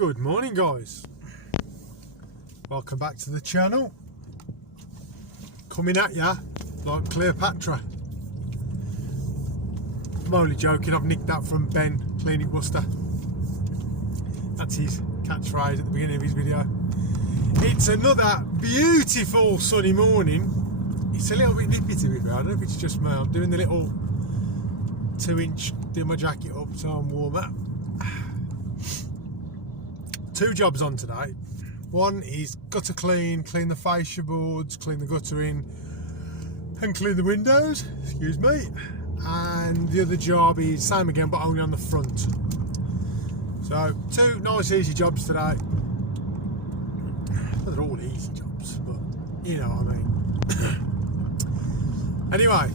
Good morning, guys. Welcome back to the channel. Coming at ya like Cleopatra. I'm only joking, I've nicked that from Ben, Clinic Worcester. That's his catchphrase at the beginning of his video. It's another beautiful sunny morning. It's a little bit nippy to be fair. I don't know if it's just me. I'm doing the little 2-inch, doing my jacket up so I'm warmer. 2 jobs on today. One is gutter clean the fascia boards, clean the guttering and clean the windows, excuse me. And the other job is same again but only on the front. So 2 nice easy jobs today. Well, they're all easy jobs, but you know what I mean. Anyway,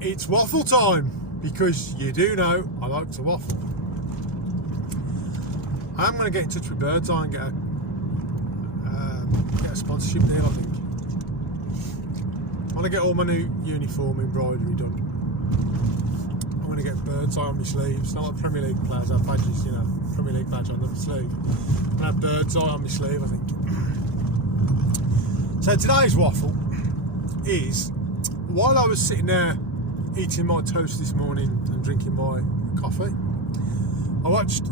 it's waffle time because you do know I like to waffle. I'm going to get in touch with Birdseye and get a sponsorship deal, I think. I want to get all my new uniform embroidery done. I'm going to get Birdseye on my sleeves, not like Premier League players have badges, you know, Premier League badge on the sleeve. I'm going to have Birdseye on my sleeve, I think. So today's waffle is, while I was sitting there eating my toast this morning and drinking my coffee, I watched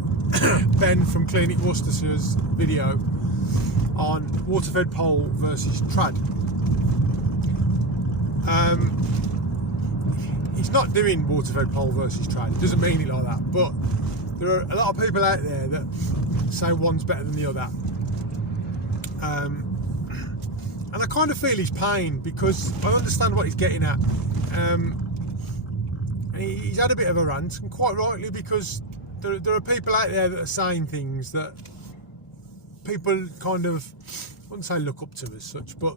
Ben from Clinic Worcester's video on water-fed pole versus trad. He's not doing water-fed pole versus trad, it doesn't mean it like that, but there are a lot of people out there that say one's better than the other. And I kind of feel his pain because I understand what he's getting at. And he's had a bit of a rant, and quite rightly, because there are people out there that are saying things that people kind of, I wouldn't say look up to as such, but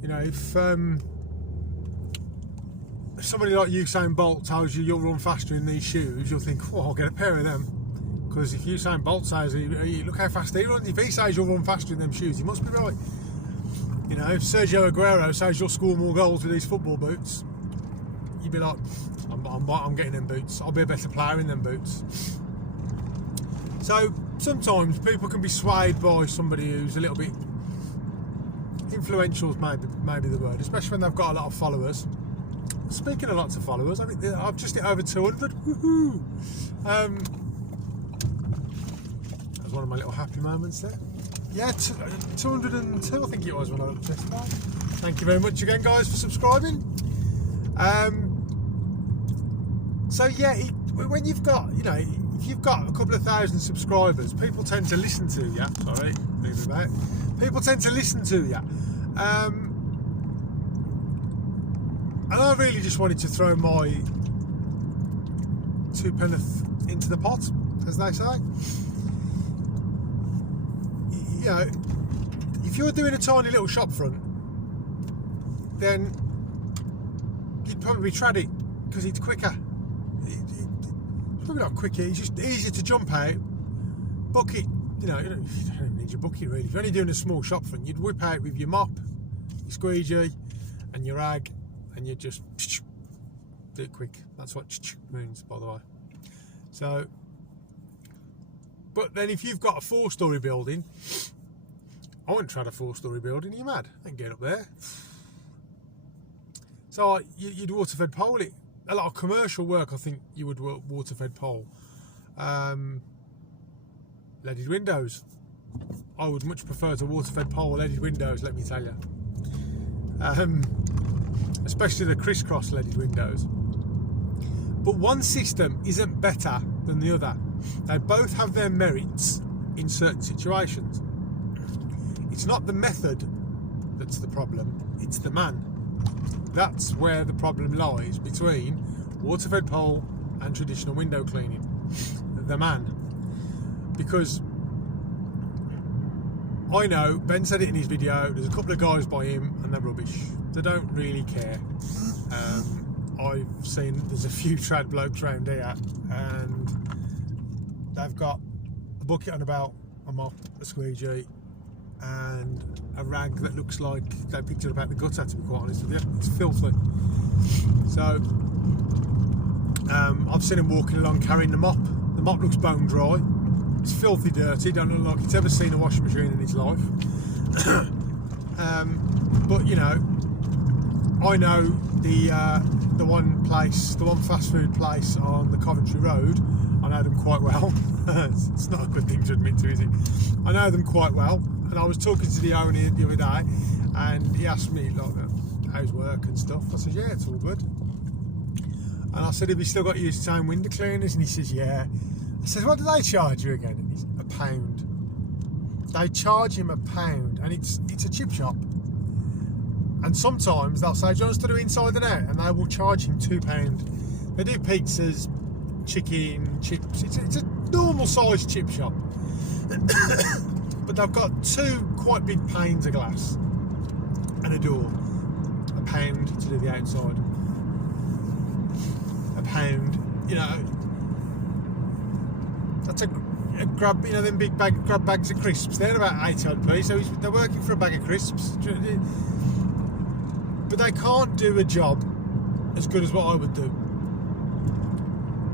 you know, if somebody like Usain Bolt tells you you'll run faster in these shoes, you'll think, well, I'll get a pair of them. Because if Usain Bolt says, look how fast he runs, if he says you'll run faster in them shoes, he must be right. You know, if Sergio Aguero says you'll score more goals with these football boots, you'd be like, I'm getting them boots. I'll be a better player in them boots. So sometimes people can be swayed by somebody who's a little bit influential, maybe the word, especially when they've got a lot of followers. Speaking of lots of followers, I think I've just hit over 200. Woohoo! That was one of my little happy moments there. Yeah, 202 I think it was when I looked yesterday. Thank you very much again, guys, for subscribing. So yeah, when you've got, you know, if you've got a couple of thousand subscribers, people tend to listen to you. Sorry, moving back. People tend to listen to you. And I really just wanted to throw my 2 penn'orth into the pot, as they say. You know, if you're doing a tiny little shop front, then you'd probably trad it because it's quicker. It's probably not quicker, it's just easier to jump out, bucket. You don't need your bucket really. If you're only doing a small shop front, you'd whip out with your mop, your squeegee and your rag, and you just do it quick. That's what means, by the way. So, but then if you've got a 4-storey building, I wouldn't trad a 4-storey building. Are you mad? I can get up there. So you'd water-fed pole it. A lot of commercial work, I think you would water-fed pole. Leaded windows. I would much prefer to water-fed pole leaded windows, let me tell you. Especially the crisscross leaded windows. But one system isn't better than the other. They both have their merits in certain situations. It's not the method that's the problem, it's the man. That's where the problem lies between water-fed pole and traditional window cleaning. The man. Because I know, Ben said it in his video, there's a couple of guys by him and they're rubbish. They don't really care. I've seen there's a few trad blokes around here and they've got a bucket on a belt, a mop, a squeegee and a rag that looks like they picked it up out the gutter, to be quite honest with you. It's filthy. So I've seen him walking along carrying the mop. The mop looks bone dry. It's filthy dirty. Don't look like he's ever seen a washing machine in his life. But you know, I know the one fast food place on the Coventry Road. I know them quite well. It's not a good thing to admit to, is it? I know them quite well, and I was talking to the owner the other day, and he asked me like, how's work and stuff. I said, yeah, it's all good. And I said, have you still got your same window cleaners? And he says, yeah. I said, what do they charge you again? And he's £1. They charge him £1, and it's a chip shop. And sometimes they'll say, do you want us to do inside and out? And they will charge him £2. They do pizzas, chicken, chips. It's a normal sized chip shop. But they've got 2 quite big panes of glass and a door. £1 to do the outside. £1, you know. That's a grab, you know, them big grab bags of crisps. They're about 80p, so they're working for a bag of crisps. But they can't do a job as good as what I would do.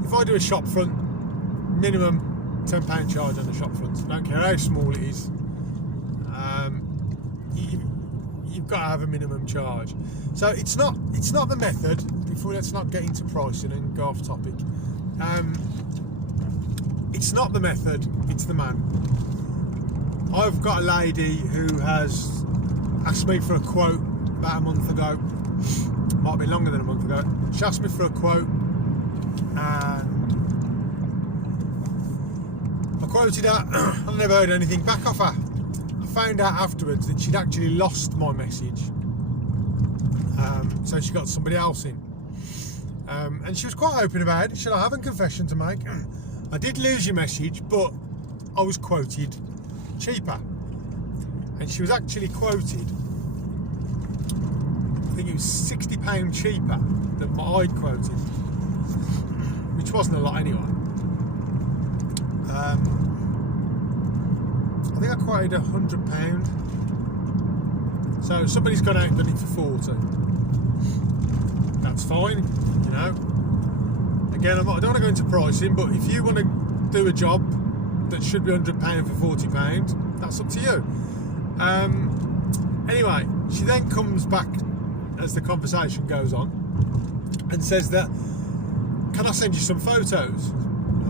If I do a shop front, minimum £10 charge on the shop front. I don't care how small it is. You've got to have a minimum charge. So it's not the method. Let's not get into pricing and go off topic. It's not the method, it's the man. I've got a lady who has asked me for a quote about a month ago. Might be longer than a month ago. She asked me for a quote, and I quoted her. I never heard anything back off her. I found out afterwards that she'd actually lost my message, so she got somebody else in, and she was quite open about it. She said, I have a confession to make. I did lose your message, but I was quoted cheaper. And she was actually quoted, I think it was £60 cheaper than what I'd quoted, which wasn't a lot anyway. I think I quoted £100. So somebody's gone out and done it for 40. That's fine, you know. Again, I don't want to go into pricing, but if you want to do a job that should be £100 for £40, that's up to you. Anyway, she then comes back as the conversation goes on and says that, can I send you some photos?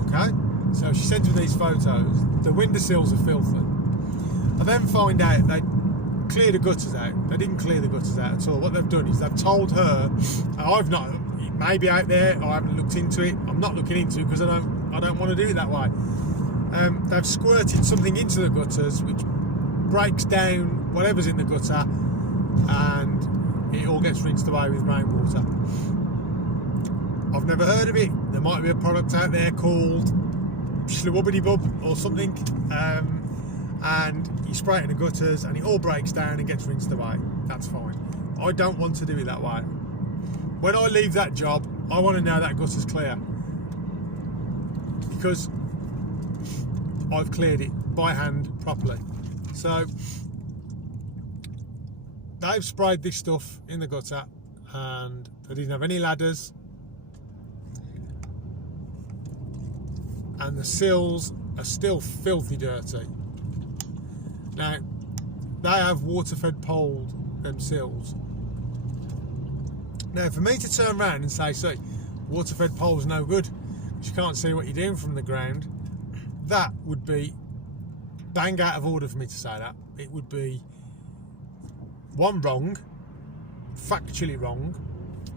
Okay, so she sends me these photos. The windowsills are filthy. I then find out they cleared the gutters out. They didn't clear the gutters out at all. What they've done is they've told her, I've not, it may be out there, I haven't looked into it. I'm not looking into it because I don't want to do it that way. They've squirted something into the gutters which breaks down whatever's in the gutter, and it all gets rinsed away with rainwater. I've never heard of it. There might be a product out there called Schlubbity Bub or something, and you spray it in the gutters and it all breaks down and gets rinsed away. That's fine. I don't want to do it that way. When I leave that job, I want to know that gutter's clear, because I've cleared it by hand properly. So they've sprayed this stuff in the gutter and they didn't have any ladders, and the sills are still filthy dirty. Now, they have water-fed poled them sills. Now, for me to turn around and say, see, water-fed pole's no good, you can't see what you're doing from the ground, that would be bang out of order for me to say that. It would be, 1, wrong, factually wrong.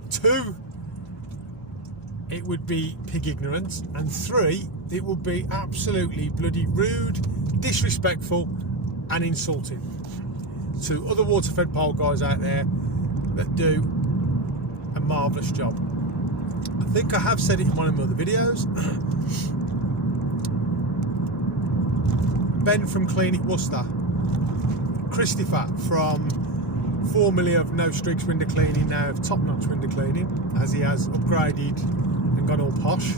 2, it would be pig ignorance. And 3, it would be absolutely bloody rude, disrespectful and insulting to other water-fed pole guys out there that do a marvellous job. I think I have said it in one of my other videos. Ben from Clean It Worcester, Christopher from formerly of No Streaks Window Cleaning, now of Top Notch Window Cleaning, as he has upgraded and gone all posh.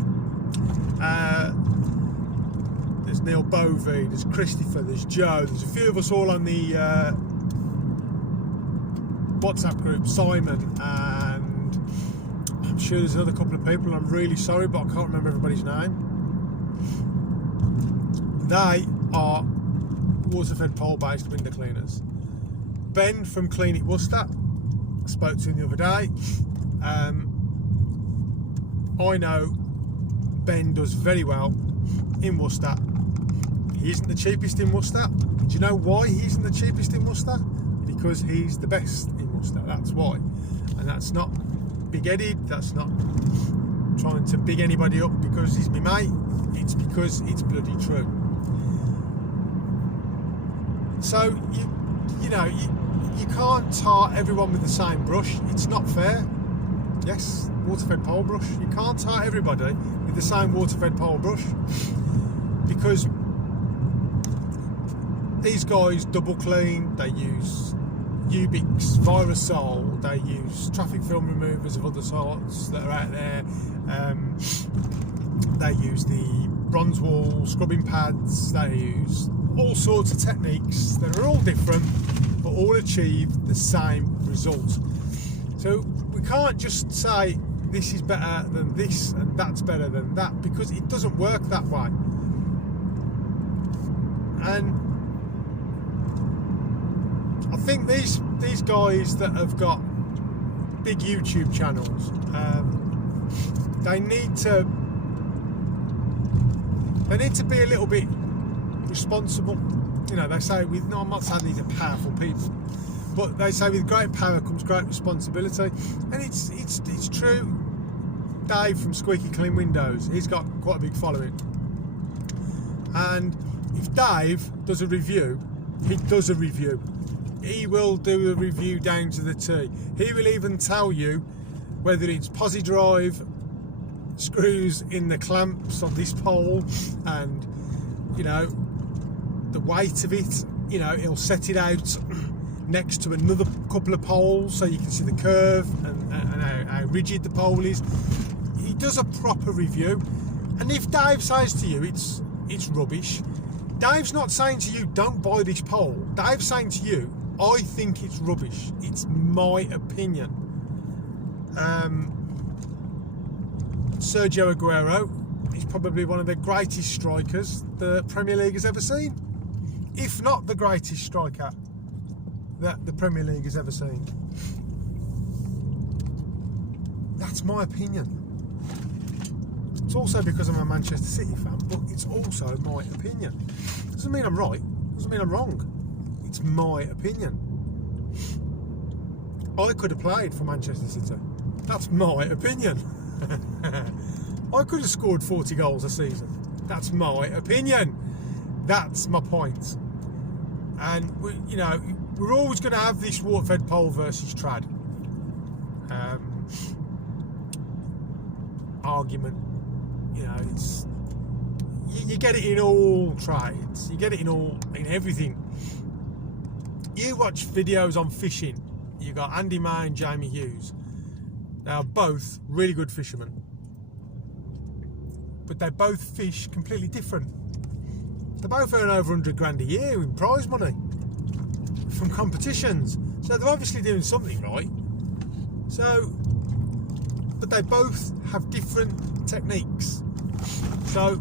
There's Neil Bovey, there's Christopher, there's Joe, there's a few of us all on the WhatsApp group, Simon, and I'm sure there's another couple of people. I'm really sorry, but I can't remember everybody's name. They are water-fed pole-based window cleaners. Ben from Clean It Worcester, I spoke to him the other day. I know Ben does very well in Worcester. He isn't the cheapest in Worcester. Do you know why he isn't the cheapest in Worcester? Because he's the best in Worcester, that's why. And that's not big-headed, that's not trying to big anybody up because he's my mate. It's because it's bloody true. So, you can't tar everyone with the same brush. It's not fair. Yes, water-fed pole brush. You can't tar everybody with the same water-fed pole brush because these guys double clean, they use Ubix, Virusol, they use traffic film removers of other sorts that are out there. They use the bronze wall scrubbing pads, they use all sorts of techniques that are all different but all achieve the same result. So we can't just say this is better than this and that's better than that, because it doesn't work that way. And I think these guys that have got big YouTube channels, they need to be a little bit responsible. They say I'm not saying these are powerful people, but they say with great power comes great responsibility, and it's true. Dave from Squeaky Clean Windows, he's got quite a big following, and if Dave does a review, he does a review. He will do a review down to the T. He will even tell you whether it's posi drive screws in the clamps on this pole, and the weight of it. He'll set it out next to another couple of poles so you can see the curve and how rigid the pole is. He does a proper review, and if Dave says to you it's rubbish, Dave's not saying to you don't buy this pole. Dave's saying to you, I think it's rubbish. It's my opinion. Sergio Aguero is probably one of the greatest strikers the Premier League has ever seen, if not the greatest striker that the Premier League has ever seen. That's my opinion. It's also because I'm a Manchester City fan, but it's also my opinion. Doesn't mean I'm right, doesn't mean I'm wrong. It's my opinion. I could have played for Manchester City. That's my opinion. I could have scored 40 goals a season. That's my opinion. That's my point. And we're always going to have this water-fed pole versus trad argument. It's you get it in all trades. You get it in everything. You watch videos on fishing. You got Andy May and Jamie Hughes. They are both really good fishermen, but they both fish completely different. They both earn over 100 grand a year in prize money from competitions, so they're obviously doing something right. But they both have different techniques. So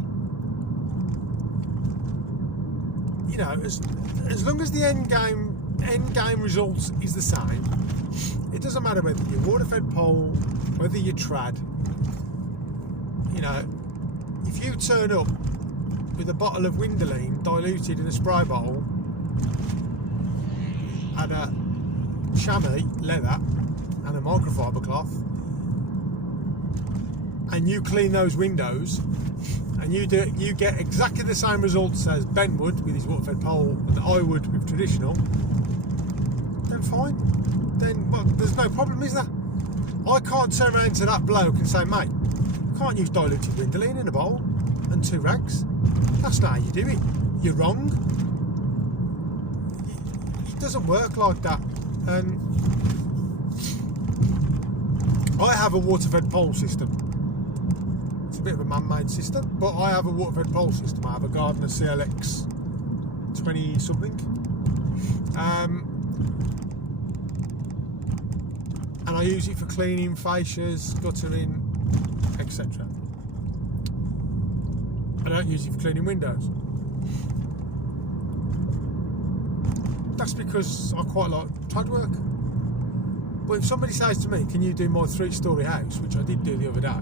as long as the end game results is the same, it doesn't matter whether you're water-fed pole, whether you're trad. If you turn up with a bottle of Windoline diluted in a spray bottle and a chamois leather and a microfiber cloth, and you clean those windows, and you get exactly the same results as Ben would with his water-fed pole and I would with traditional, then fine. Then there's no problem, is there? I can't turn around to that bloke and say, mate, you can't use diluted Windoline in a bottle and 2 rags. That's not how you do it. You're wrong. It doesn't work like that. And I have a water-fed pole system. It's a bit of a man-made system, but I have a water-fed pole system. I have a Gardner CLX 20 something. And I use it for cleaning, fascias, guttering, etc. I don't use it for cleaning windows. That's because I quite like trad work. But if somebody says to me, can you do my 3-storey house, which I did do the other day,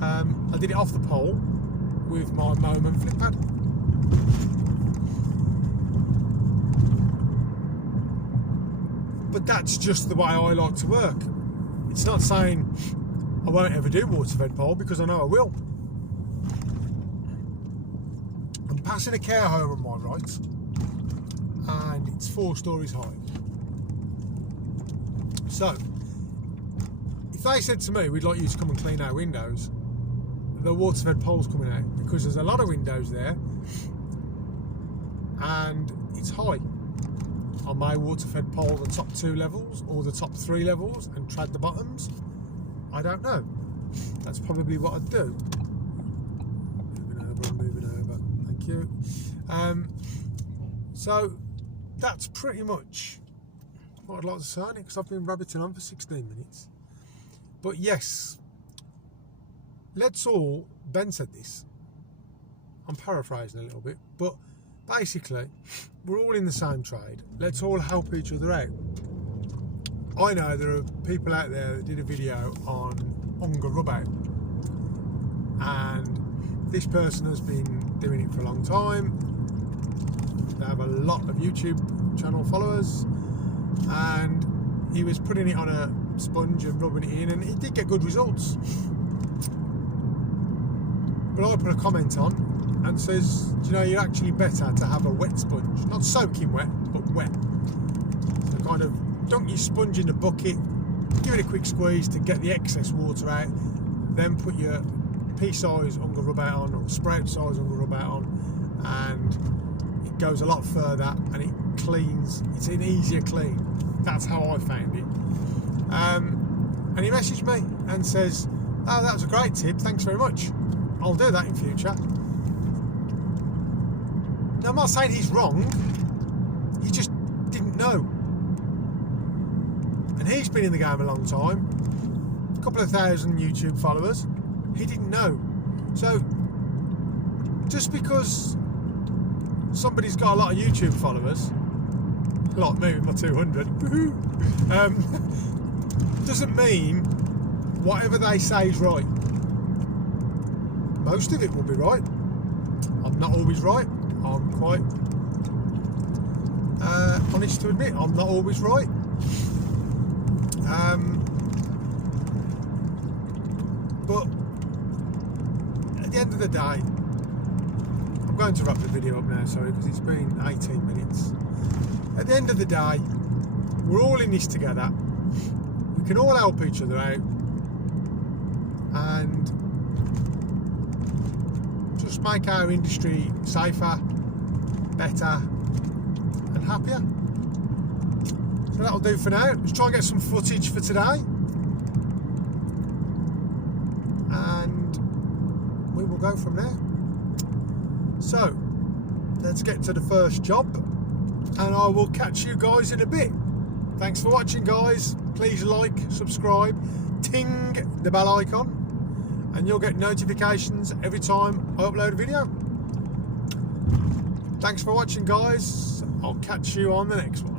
I did it off the pole with my moment flip pad. But that's just the way I like to work. It's not saying I won't ever do water-fed pole, because I know I will. I'm passing a care home on my right, and it's 4 stories high. So, if they said to me, we'd like you to come and clean our windows, the water-fed pole's coming out, because there's a lot of windows there, and it's high. I may water-fed pole the top 2 levels, or the top 3 levels, and trad the bottoms. I don't know. That's probably what I'd do. Moving over, thank you. So, that's pretty much what I'd like to say on it, because I've been rabbiting on for 16 minutes. But yes, let's all, Ben said this, I'm paraphrasing a little bit, but basically, we're all in the same trade. Let's all help each other out. I know there are people out there that did a video on Unga Rub Out, and this person has been doing it for a long time. They have a lot of YouTube channel followers, and he was putting it on a sponge and rubbing it in, and he did get good results. But I put a comment on and says, do you know, you're actually better to have a wet sponge, not soaking wet, but wet. So kind of dunk your sponge in the bucket, give it a quick squeeze to get the excess water out, then put your pea-size Unga Rub Out on, or sprout-size Unga Rub Out on, and it goes a lot further, and it cleans. It's an easier clean. That's how I found it. And he messaged me and says, oh, that was a great tip, thanks very much. I'll do that in future. Now, I'm not saying he's wrong, he just didn't know. And he's been in the game a long time, a couple of thousand YouTube followers, he didn't know. So, just because somebody's got a lot of YouTube followers, like me with my 200, doesn't mean whatever they say is right. Most of it will be right. I'm not always right. I'm quite honest to admit I'm not always right. But at the end of the day, I'm going to wrap the video up now, sorry, because it's been 18 minutes. At the end of the day, we're all in this together. We can all help each other out, and just make our industry safer, better and happier. So that'll do for now. Let's try and get some footage for today, and we will go from there. So let's get to the first job, and I will catch you guys in a bit. Thanks for watching, guys. Please like, subscribe, ting the bell icon, and you'll get notifications every time I upload a video. Thanks for watching, guys. I'll catch you on the next one.